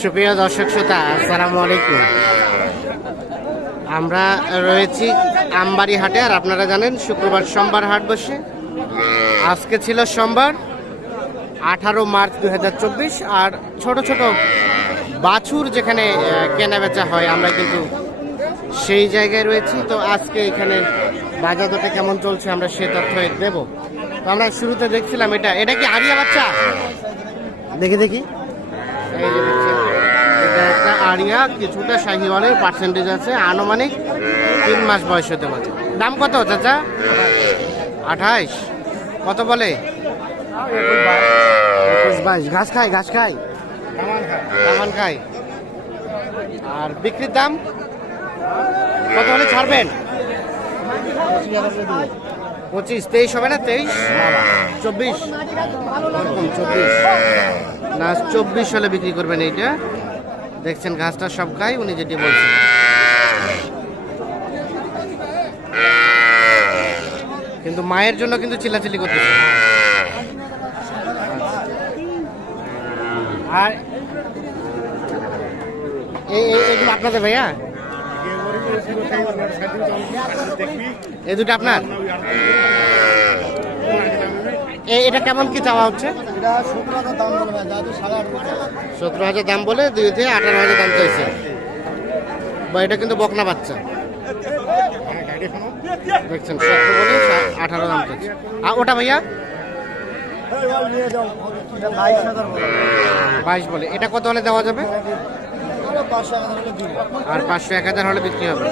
সুপ্রিয় দর্শক শ্রোতা, আসসালামু আলাইকুম। আমরা রয়েছি আমবাড়ি হাটে, আর আপনারা জানেন শুক্রবার সোমবার হাট বসে। আজকে ছিল সোমবার, আঠারো মার্চ দু হাজার চব্বিশ, আর ছোট ছোট বাছুর যেখানে কেনা বেচা হয়, আমরা কিন্তু সেই জায়গায় রয়েছি। তো আজকে এখানে বাজার দরটা কেমন চলছে, আমরা সে তথ্য দেব। তো আমরা শুরুতে দেখছিলাম এটা এটা কি আরিয়া বাচ্চা? দেখি দেখি। আরিয়া কিছুটা শাহিওয়ালের পার্সেন্টেজ আছে, আনুমানিক তিন মাস বয়স হতে পারে। দাম কত, চাচা? আঠাইশ। কত বলে? বাইশ। ঘাস খায় ঘাস খায় কামান খায় আর বিক্রির দাম? কত হলে ছাড়বেন? পঁচিশ, তেইশ হবে না, তেইশ? চব্বিশ। চব্বিশ। না চব্বিশ হলে বিক্রি করবেন এইটা। দেখছেন ঘাসটা সব খাই উনি যেটি বলছেন। কিন্তু মায়ের জন্য কিন্তু চিল্লাচিল্লি করতেছে। আর আপনাদের ভাইয়া? এই দুটো আপনার? এটা কেমন কি চাওয়া হচ্ছে? সতেরো হাজার দাম বলে দুই থেকে আঠারো হাজার দাম চাইছে। বা এটা কিন্তু বকনা বাচ্চা। দেখছেন সতেরো বলে আঠারো দাম চাইছে। আর ওটা ভাইয়া? বাইশ বলে। এটা কত হলে দেওয়া যাবে? আর পাঁচশো এক হাজার হলে বিক্রি হবে।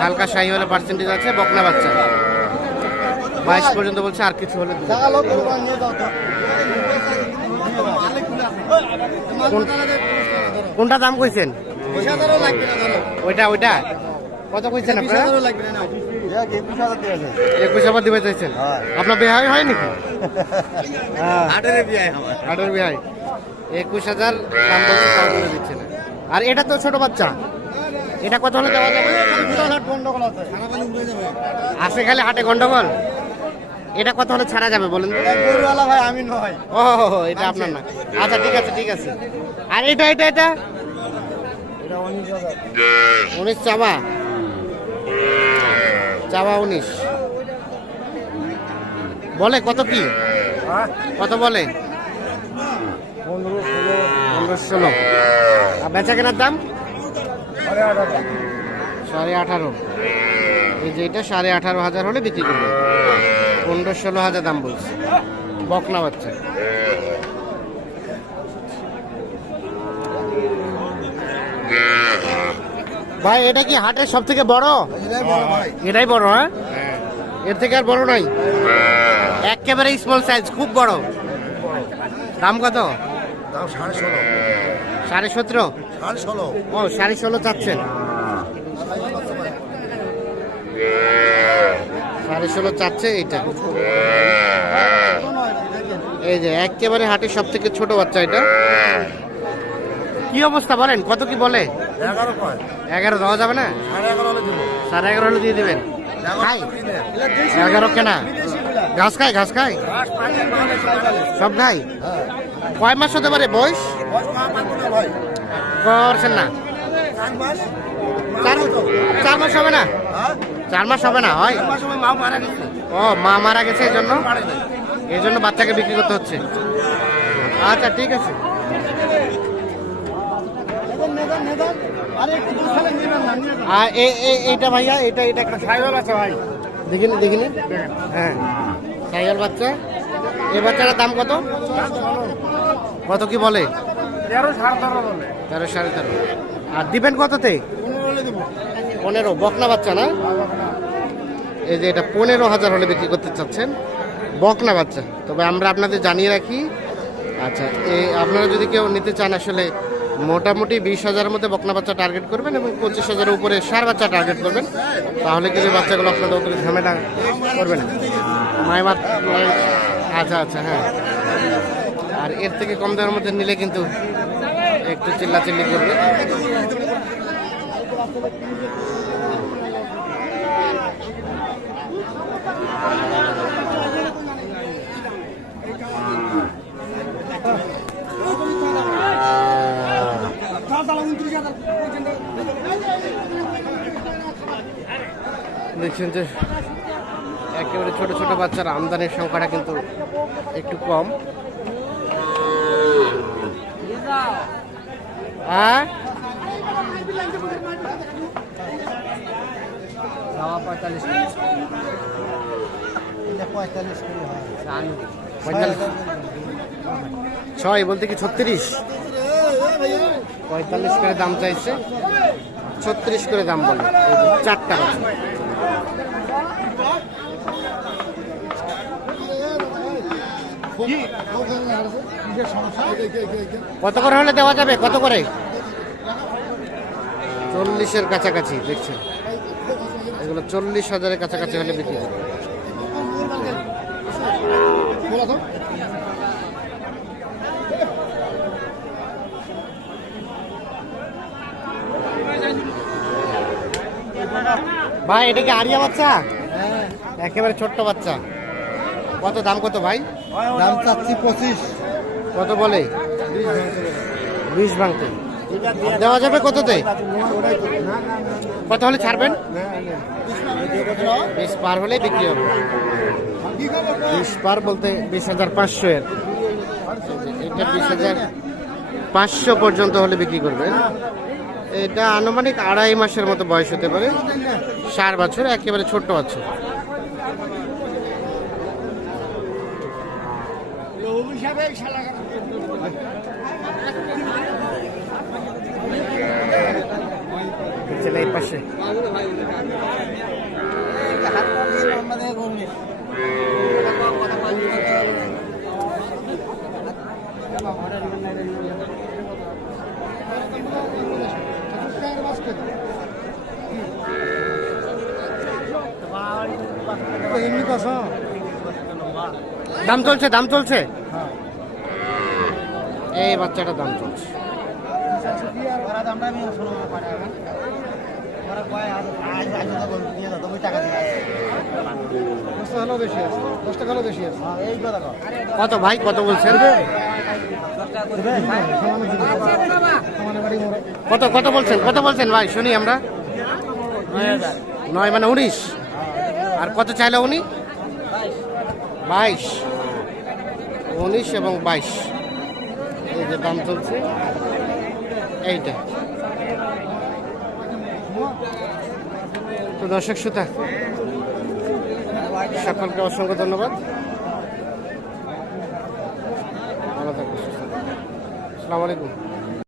হালকা শাহি হলে পার্সেন্টেজ আছে বকনা বাচ্চা। বাইশ পর্যন্ত বলছে আর কিছু হলে কোনটা দাম কইছেন? ওইটা ওইটা? কত কইছেন আপনারা? একুশ হাজার দিবে চাইছেন। আপনার বিহাই হয় নাকি আটের বিহাই একুশ হাজার দাম বলছে দিচ্ছে না। আর এটা তো ছোট বাচ্চা। এটা কত হলে দেওয়া যাবে? আছে খালি হাটে গন্ডগোল? এটা কত হলে ছাড়া যাবে বলেন গরুওয়ালা ভাই আমি নয়। ও এটা আপনার না। আচ্ছা ঠিক আছে ঠিক আছে। আর এটা এটা এটা? উনিশ চাবা? চাবা উনিশ বলে কত কি? কত বলে? পনেরো ষোলো। বেচা কেনার দাম? সাড়ে আঠারো। এই যে এটা সাড়ে আঠারো হাজার হলে বিক্রি করবে। পনেরো ষোলো হাজার দাম বলছে। বকনা বাচ্চা। ভাই এটা কি হাটের সব থেকে বড়? এটাই বড় বড় হ্যাঁ। এর থেকে আর বড় নাই? একেবারে স্মল সাইজ খুব বড়। দাম কত? দাম সাড়ে ষোলো। সাড়ে সতেরো? সাড়ে ষোলো। ও সাড়ে ষোলো চাচ্ছেন। সাড়ে ষোলো চাচ্ছে এইটা। এই যে একেবারে হাটের সব থেকে ছোট বাচ্চা এটা। কি অবস্থা বলেন কত কি বলে? এগারো দেওয়া যাবে না? সাড়ে এগারো হলে দিয়ে দেবেন। খাই। এগারো কেনা। ঘাস খায় ঘাস খায়? সব খাই কয় মাস হতে পারে বয়স? করছেন না। চার চার মাস হবে না? চার মাস হবে না হয়? ও মা মারা গেছে এই জন্য? এই জন্য বাচ্চাকে বিক্রি করতে হচ্ছে। আচ্ছা ঠিক আছে। আর এইটা ভাইয়া এটা এটা একটা সাইকেল আছে ভাই। দেখিনি দেখিনি হ্যাঁ। সাইকেল বাচ্চা। এই বাচ্চাটার দাম কত? কত কি বলে? তেরো সাড়ে তেরো আর দিবেন কততে? পনেরো, বকনা বাচ্চা না? এই যে এটা পনেরো হাজার হলে বিক্রি করতে চাচ্ছেন। বকনা বাচ্চা। তবে আমরা আপনাদের জানিয়ে রাখি আচ্ছা এই আপনারা যদি কেউ নিতে চান আসলে মোটামুটি বিশ হাজারের মধ্যে বকনা বাচ্চা টার্গেট করবেন এবং পঁচিশ হাজারের উপরে সার বাচ্চা টার্গেট করবেন, তাহলে কিন্তু বাচ্চাগুলো আপনাদের উপরে ঝামেলা করবে না। বাত আচ্ছা আচ্ছা হ্যাঁ। আর এর থেকে কম দামের মধ্যে নিলে কিন্তু একটু চিল্লাচিল্লি করবে। দেখছেন যে একেবারে ছোট ছোট বাচ্চার আমদানির সংখ্যাটা কিন্তু একটু কম। হ্যাঁ? পঁয়তাল্লিশ পঁয়তাল্লিশ ছয় বলতে কি ছত্রিশ? পঁয়তাল্লিশ করে দাম চাইছে। ছত্রিশ করে দাম বলে। চারটা বাচ্চা কত করে হলে দেওয়া যাবে? কত করে? চল্লিশের কাছাকাছি দেখছেন। এগুলো চল্লিশ হাজারের কাছাকাছি হলে বিক্রি করবে। ভাই এটা কি আরিয়া বাচ্চা? একেবারে ছোট্ট বাচ্চা। কত দাম কত ভাই? দাম চাচ্ছি পঁচিশ। কত বলে? বিশ ভাঙতে। দেওয়া যাবে কততে? কত হলে ছাড়বেন? বিশ পার হলে বিক্রি হবে। বিশ পার বলতে বিশ হাজার পাঁচশো এর। এটা বিশ হাজার পাঁচশো পর্যন্ত হলে বিক্রি করবেন। এটা আনুমানিক আড়াই মাসের মতো বয়স হতে পারে। চার বছর, একেবারে ছোট্ট বাচ্চা। দেখছেন এই পাশে। দাম চলছে দাম চলছে? এই বাচ্চাটার দাম চলছে। কত ভাই? কত বলছেন কত কত বলছেন? কত বলছেন ভাই? শুনি আমরা। নয় মানে উনিশ। আর কত চাইলো উনি? বাইশ। উনিশ এবং বাইশ। এই দাম চলছে। এইটা। তো দর্শক শ্রোতা সকলকে অসংখ্য ধন্যবাদ। ভালো থাকবেন আসসালামু আলাইকুম।